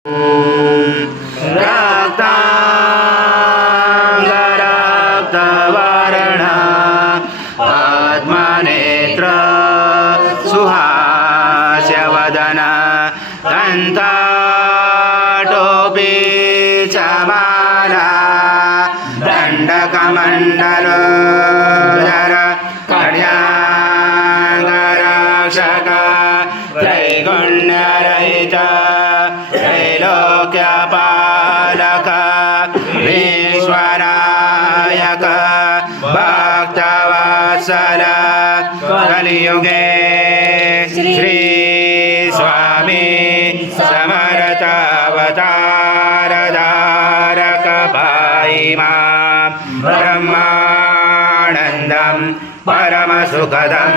रक्तांगरक्तवर्ण पद्मनेत्र सुहास्यवदन दन्तटोपी चमाला दण्डकमण्डलोदर कन्याङ्गरक्षक त्रैगुण्यरहित त्रैलोक्यपालक विश्वनायक भक्तवत्सल कलियुगे श्री स्वामी समर्थ अवतारधारक भाई मां ब्रह्मानन्दं परमसुखदं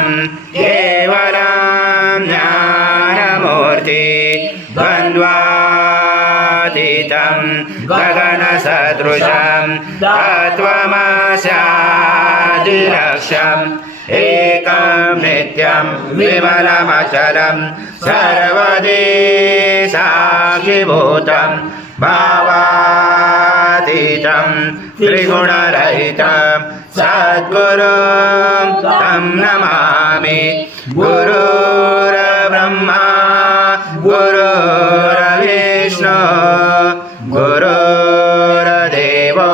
केवलं ज्ञानमूर्ति द्वन्द्वातीतं गगनसदृशं तत्त्वमस्यादिलक्ष्यम् एकं नित्यं विमलमचलं सर्वदी साक्षिभूतं भावातीतं त्रिगुणरहितं सद्गुरुं तं नमामि। गुरुर्ब्रह्मा गुरुर्विष्णु गुरुर्देवो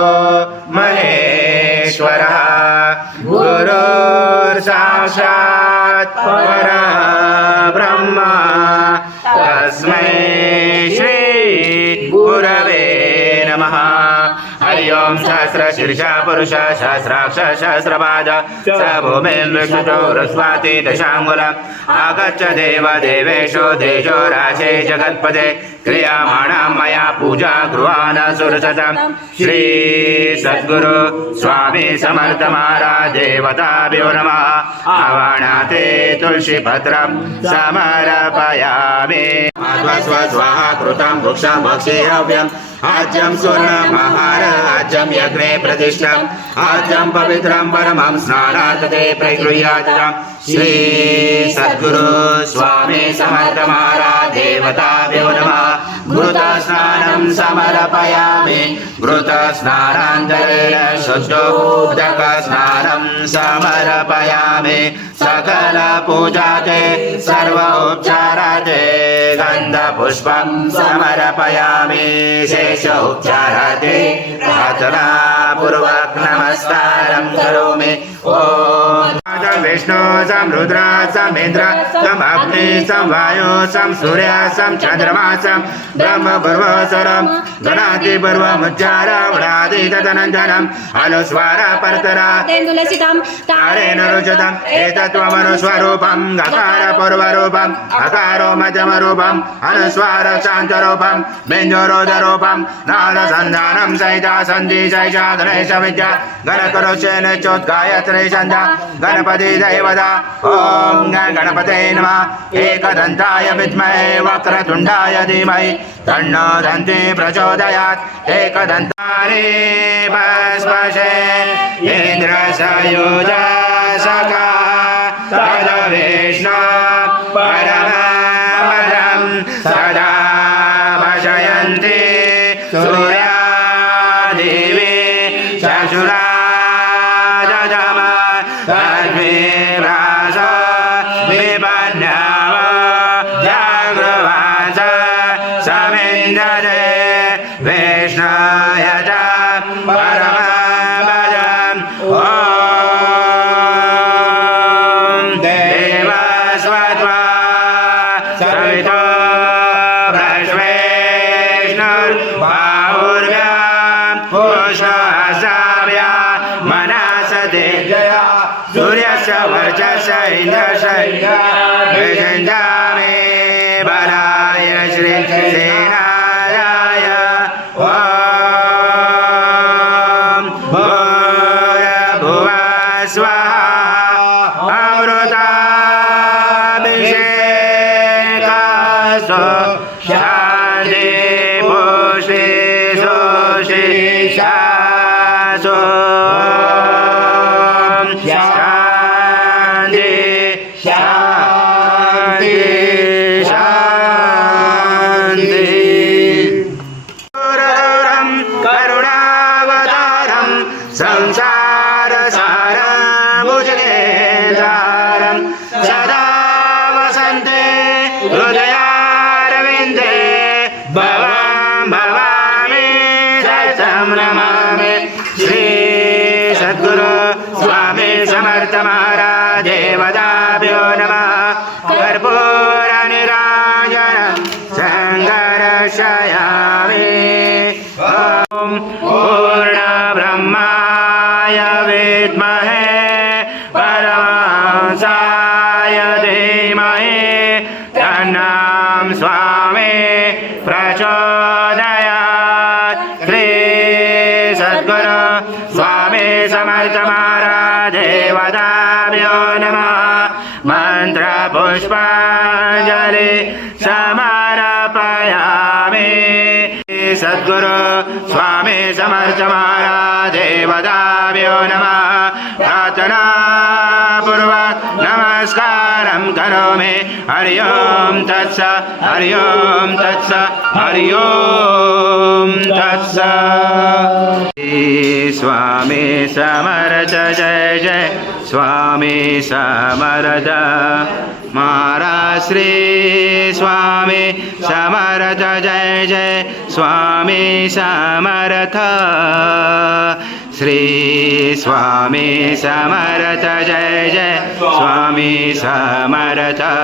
महेश्वरः गुरुर्साक्षात् परब्रह्म तस्मै श्री गुरवे नमः। हरि ओं सहस्रशीर्षा पुरुष सहस्राक्ष सहस्रपाद स भूमिर्विष्णुतो रस्वाति दशाङ्गुलम् आगच्छ देव देवेशो देशो राशे जगत्पदे क्रियमाणां मया पूजा गृहाण सुरसतं श्री सद्गुरु स्वामी समर्थ महाराज देवताभ्यो नमः। आवाहनाते तुलसीपत्रं समर्पयामि। स्वाहा कृतं वृक्षं भक्षेयव्यम् आज्यं स्वर्णमहार आज्यं यज्ञे प्रतिष्ठम् आज्यं पवित्रं परमं स्नानात् ते प्रगृह्यात् श्री सद्गुरु स्वामी समर्थ महाराज देवताभ्यो नमः। घृतस्नानं समर्पयामि। घृतस्नानान्तरेण शुद्धोदकस्नानं समर्पयामि। सकल पूजाते सर्वोपचाराते गन्धपुष्पं समर्पयामि। शेष उपचाराते प्रार्थनापूर्वक नमस्कारं करोमि। ॐ विष्णु सं रुद्र सं इन्द्र सं अग्नि सं वायु सं सूर्य सं चन्द्रमा सं ब्रह्म पूर्वस्वरं गणादिपूर्वमुच्चारणं तदनन्तरम् अनुस्वार परतरा तेन्दुलसितं तारेण रुचितम् एतत्त्वमनुस्वरूपं गकार पूर्वरूपम् अकारो मध्यमरूपम् अनुस्वार शान्तरूपं बिन्दुरोधरूपं नादसन्धानं सहिता सन्धि सहिता गणेश विद्या गणकरोचेन चोद्गायत्री छन्दा गणपति दैवता। ओम गणपते नमः। एकदन्ताय विद्महे वक्रतुण्डाय धीमहि तन्नो दन्ती प्रचोदयात्। एकदन्तानि भस्मसे इन्द्रसयुजा सखा तद्विष्णु परमपदं सदा भजयन्ति सूर्यादेवी शशुरा बलाय श्री सेनाय ओम भूर्भुवः स्वाहा अमृताभिषेकस्तु शान्ति पुष्टि सुष्टि शासो शान्ति शान्ति शान्ति संसारसारं भुजगेन्द्रहारं सदा वसन्ते हृदयारविन्दे भवां भवामि सतं नमामि श्री सद्गुरु स्वामी समर्थ महाराज देवताभ्यो नमः कर्पूर निराजनं सङ्गर्षयामि ॐ पूर्ण ब्रह्माय विद्महे परमहंसाय धीमहि तन्नं स्वामी प्रचोदयात् श्री सद्गुरु स्वामी समर्थ महाराज देवताभ्यो नमः मंत्र पुष्पांजलि समर्पयामि सद्गुरु स्वामी समर्थ महाराज देवताभ्यो नमः प्रार्थना पूर्वक नमस्कारं करोमि हरि ओम तत्स हरि ओम तत्स हरि ओम तत्स स्वामी समर्थ जय जय स्वामी समर्थ महाराज श्री स्वामी समर्थ जय जय स्वामी समर्थ श्री स्वामी समर्थ जय जय स्वामी समर्थ